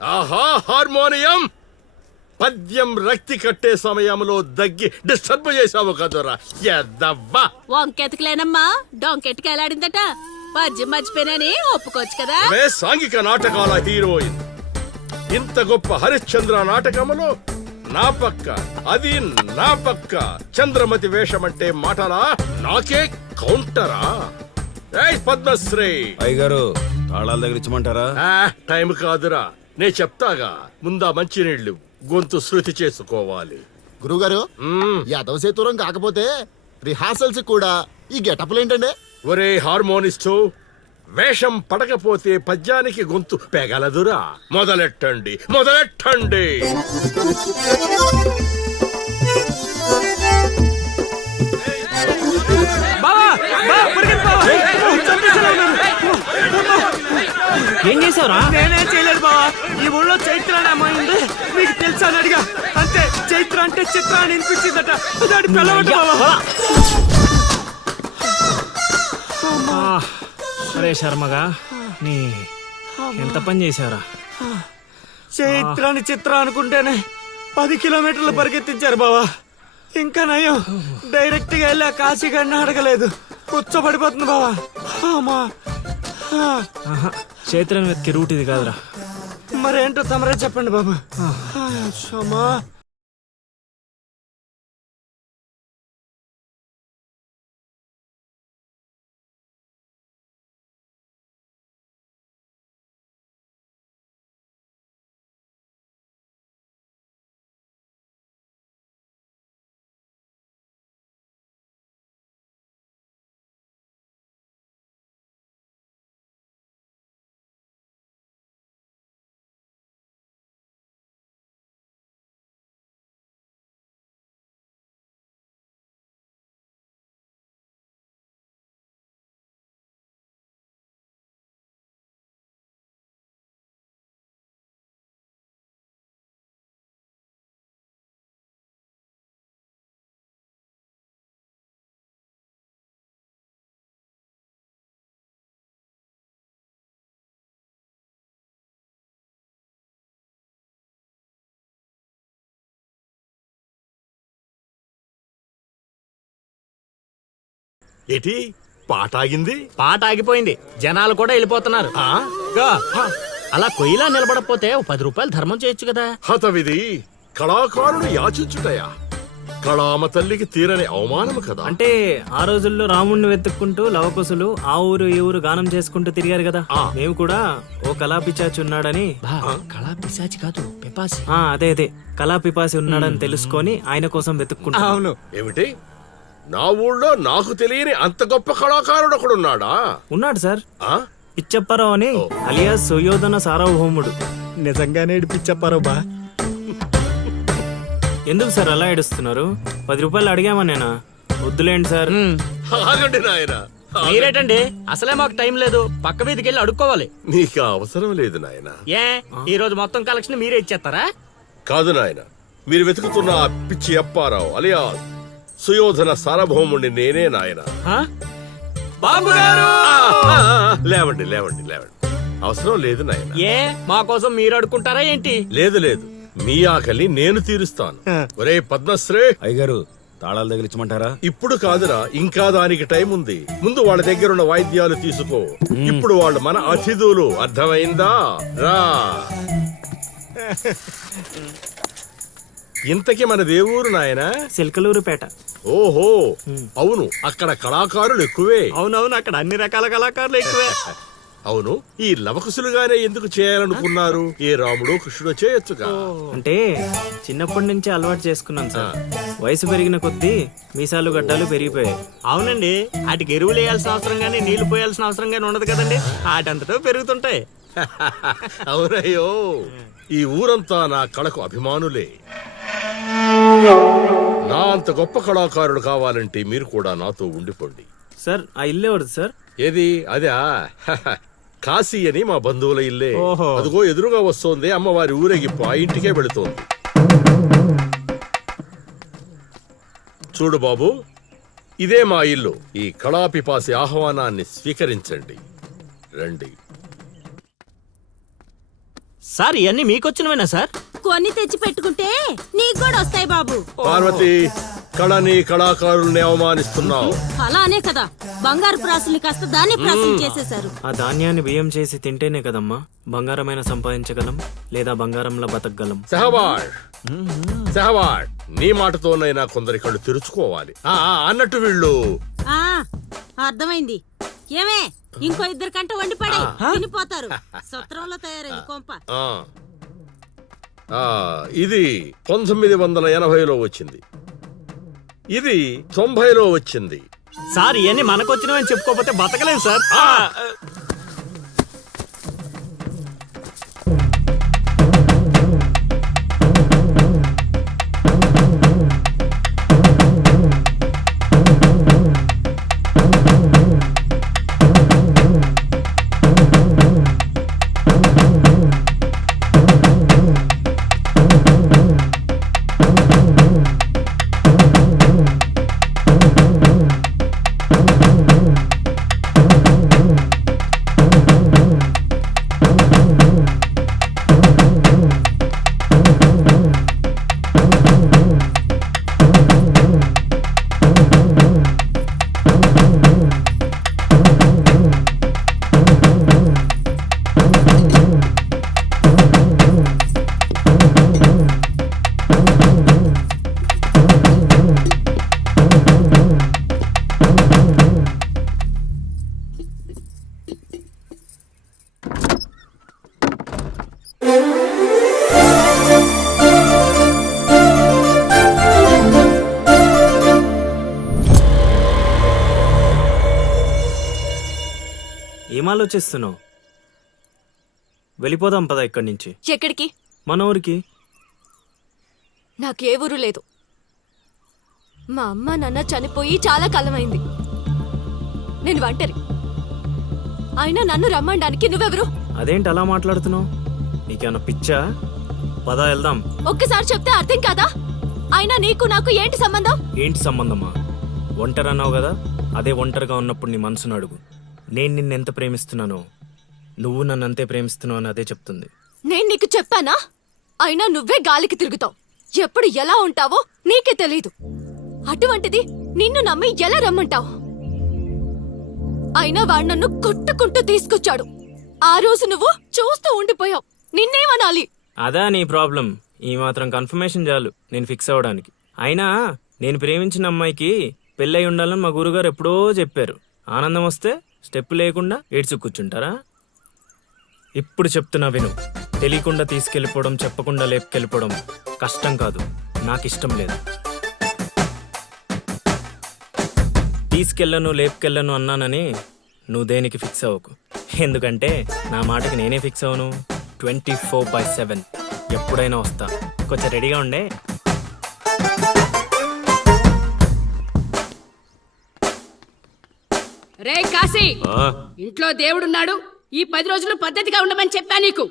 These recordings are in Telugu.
ఆహా హార్మోనియం పద్యం రక్తి కట్టే సమయంలో దగ్గి డిస్టర్బ్ చేసావు కదరా ఎద్దవ్వా. వంకెతకలేనమ్మా డొంకెట్టుకు ఎలాడిందట. పద్యం మర్చిపోయినని ఒప్పుకోవచ్చు కదా. సాంఘిక నాటకాల హీరోయిన్ ఇంత గొప్ప హరిశ్చంద్ర నాటకములో నా పక్క అది నా పక్క చంద్రమతి వేషమంటే మాటలా నాకే కౌంటరా. పద్మశ్రీ అయ్యగారు తాళాల దగ్గర ఇచ్చమంటారా? టైం కాదురా, నే చెప్తాగా. ముందా మంచినీళ్లు గొంతు శృతి చేసుకోవాలి. గురుగారు యాదవ సేతురం కాకపోతే రిహార్సల్స్ కూడా ఈ గెటప్లు ఏంటండి? ఒరే హార్మోనిస్టు, వేషం పడకపోతే పద్యానికి గొంతు పెగలదురా. మొదలెట్టండి మొదలెట్టండి. ఏం చేసావురా? నేనేం చేయలేదు బావా. ఈ ఊళ్ళో చైత్ర అనే అమ్మాయి ఉంది, మీకు తెలుసా అని అడిగా. అంతే, చైత్ర అంటే చిత్ర అని వినిపించిందట. దాని పిల్లవట బావా. అరే శర్మగా, నీ ఎంత పని చేశారా? చైత్రాన్ని చిత్ర అనుకుంటేనే 10 కిలోమీటర్లు పరిగెత్తించారు బావా. ఇంకా నయం, డైరెక్ట్ గా వెళ్ళా కాశీగడ్ని అడగలేదు. కూర్చోబడిపోతుంది బావా. చైత్రను వెతికి రూట్ ఇది కాదురా. మరేంటో తమరే చెప్పండి బాబు. ఏటి పాట ఆగింది? పాట ఆగిపోయింది, జనాలు కూడా వెళ్ళిపోతున్నారు. అలా కొయ్యిలా నిలబడకపోతే 10 రూపాయలు ధర్మం చేయొచ్చు కదా. హతవిధి కళాకారుడు యాచించుటయా? కళామ తల్లికి తీరని అవమానము కదా. అంటే ఆ రోజుల్లో రాముణ్ణి వెతుక్కుంటూ లవకుశులు ఆ ఊరు ఈ ఊరు గానం చేసుకుంటూ తిరిగారు కదా. మేము కూడా ఓ కళా పిశాచి ఉన్నాడని. కళా పిశాచి కాదు, పిపాసి. అదే అదే, కళా పిపాసి ఉన్నాడని తెలుసుకొని ఆయన కోసం వెతుక్కుంటా. అవును. ఏమిటి, నా ఊళ్ళో నాకు తెలియని అంత గొప్ప కళాకారుడు ఒకడున్నాడా? ఉన్నాడు సార్, పిచ్చప్పారావు అని, అలియాస్ సుయోధన సార్వభౌముడు. నిజంగానే పిచ్చప్పారావు బా. ఎందుకు సార్ అలా ఏడుస్తున్నారు? 10 రూపాయలు అడిగామా నేనా? వద్దులేండి సార్. ఆగండి నాయనా. మీరేటండి, అసలే మాకు టైం లేదు. పక్క వీధికి వెళ్ళి అడుక్కోవాలి. నీకు అవసరం లేదు నాయనా. ఏ ఈ రోజు మొత్తం కలెక్షన్ మీరే ఇచ్చేస్తారా? కాదు నాయన, మీరు వెతుకుతున్న ఆ పిచ్చి అప్పారావు అలియా సుయోధన సార్వభౌముడిని నేనే నాయన. బాబు గారు, లేవండి లేవండి లేవండి. అవసరం లేదు నాయన. ఏ మా కోసం మీరు అడుక్కుంటారా ఏంటి? లేదు లేదు, మీ ఆకలి నేను తీరుస్తాను. ఒరే పద్మశ్రీ, అయ్యగారు తాళాల దగ్గర ఇచ్చమంటారా? ఇప్పుడు కాదురా, ఇంకా దానికి టైం ఉంది. ముందు వాళ్ళ దగ్గరున్న వాయిద్యాలు తీసుకో. ఇప్పుడు వాళ్ళు మన అతిథులు, అర్థమైందా? రా. ఇంతకీ మన దేవురు నాయన? సిల్కలూరుపేట. ఓహో, అవును, అక్కడ కళాకారులు ఎక్కువే. అవునవును, అక్కడ అన్ని రకాల కళాకారులు ఎక్కువే. అవును, ఈ లవకుశులుగానే ఎందుకు చేయాలనుకున్నారు? ఏ రాముడు కృష్ణుడు చేయొచ్చుగా. అంటే చిన్నప్పటి నుంచి అలవాటు చేసుకున్నాను సార్. వయసు పెరిగిన కొద్దీ మీసాలు గడ్డాలు పెరిగిపోయాయి. అవునండి, వాటికి ఎరువులు వేయాల్సిన అవసరం గానీ నీళ్లు పోయాల్సిన అవసరం గానీ ఉండదు కదండి. వాటంతటో పెరుగుతుంటాయి. అవునయ్యో, ఈ ఊరంతా నా కళకు అభిమానులే. నా అంత గొప్ప కళాకారుడు కావాలంటే మీరు కూడా నాతో ఉండిపోండి. సార్ ఆ ఇల్లు ఎవరిది సార్? ఏది? అదా, కాశీ అని మా బంధువుల ఇల్లే. అదిగో ఎదురుగా వస్తోంది అమ్మవారి ఊరేగింపు, ఆ ఇంటికే వెళుతోంది. చూడు బాబు, ఇదే మా ఇల్లు. ఈ కళాపిపాసి ఆహ్వానాన్ని స్వీకరించండి. రండి. సార్ ఇవన్నీ మీకొచ్చినవేనా సార్? కొన్ని తెచ్చి పెట్టుకుంటే నీకు కూడా వస్తాయి బాబు. పార్వతి, కళని కళాకారుల్ని అవమానిస్తున్నావు. అలా అనే కదా బంగారు ప్రాసుల్ని కాస్త దాన్ని ప్రాసులు చేసేశారు. ఆ ధాన్యాన్ని బియ్యం చేసి తింటేనే కదమ్మా బంగారమైన సంపాదించగలం లేదా బంగారంలో బతకగలం. సహవాడ్ సహవాడ్, నీ మాటతోనైనా కొందరి కళ్ళు తెరుచుకోవాలి. అన్నట్టు వీళ్ళు ఆ అర్థమైంది. ఏమే ఇంకో 2 కంట వండి పడే తినిపోతారు. సత్రంలో తయారైంది కొంప. ఆ, ఆ, ఇది 1980లో వచ్చింది, ఇది 90లో వచ్చింది. సార్ ఇవన్నీ మనకొచ్చినవని చెప్పుకోకపోతే బతకలేం సార్. ఏం ఆలోచిస్తున్నావు? వెళ్ళిపోదాం పద ఇక్కడి నుంచి. ఎక్కడికి? మన ఊరికి. నాకే ఊరు లేదు. మా అమ్మ నాన్న చనిపోయి చాలా కాలమైంది. నేను ఒంటరి. అయినా నన్ను రమ్మడానికి నువ్వెవరు? అదేంటి అలా మాట్లాడుతున్నావు? నీకేమన్నా పిచ్చా? పద వెళ్దాం. ఒక్కసారి చెప్తే అర్థం కాదా? అయినా నీకు నాకు ఏంటి సంబంధం? ఏంటి సంబంధమా? ఒంటరి అన్నావు కదా, అదే ఒంటరిగా ఉన్నప్పుడు నీ మనసును అడుగు. నేను నిన్నెంత ప్రేమిస్తున్నానో నువ్వు నన్ను అంతే ప్రేమిస్తున్నావు అని అదే చెప్తుంది. నేను నీకు చెప్పానా? అయినా నువ్వే గాలికి తిరుగుతావు. ఎప్పుడు ఎలా ఉంటావో నీకే తెలీదు. అటువంటిది నిన్ను నమ్మి ఎలా రమ్మంటావు? అయినా వాడు నన్ను కొట్టుకుంటూ తీసుకొచ్చాడు. ఆ రోజు నువ్వు చూస్తూ ఉండిపోయావు. నిన్నేమనాలి? అదా నీ ప్రాబ్లం? ఈ మాత్రం కన్ఫర్మేషన్ చాలు నేను ఫిక్స్ అవ్వడానికి. అయినా నేను ప్రేమించిన అమ్మాయికి పెళ్ళై ఉండాలని మా గురుగారు ఎప్పుడో చెప్పారు. ఆనందం వస్తే స్టెప్ లేకుండా ఏడ్చు కూర్చుంటారా? ఇప్పుడు చెప్తున్నా విను. తెలియకుండా తీసుకెళ్ళిపోవడం, చెప్పకుండా లేపుకెళ్ళిపోవడం కష్టం కాదు, నాకు ఇష్టం లేదు. తీసుకెళ్ళను లేపుకెళ్ళను అన్నానని నువ్వు దేనికి ఫిక్స్ అవ్వకు. ఎందుకంటే నా మాటకి నేనే ఫిక్స్ అవ్వను. 24/7 ఎప్పుడైనా వస్తా. కొంచెం రెడీగా ఉండే. రే కాశీ, ఇంట్లో దేవుడున్నాడు. ఈ 10 రోజులు పద్ధతిగా ఉండమని చెప్పా నీకు.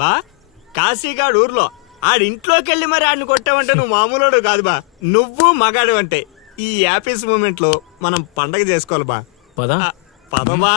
బా కాశీగాడు ఊర్లో ఆడింట్లోకి వెళ్ళి మరి ఆడిని కొట్టావంటే నువ్వు మామూలుడు కాదు బా. నువ్వు మగాడు అంటే ఈ హ్యాపీస్ మూమెంట్ లో మనం పండగ చేసుకోవాలి బా. పదా పదబా.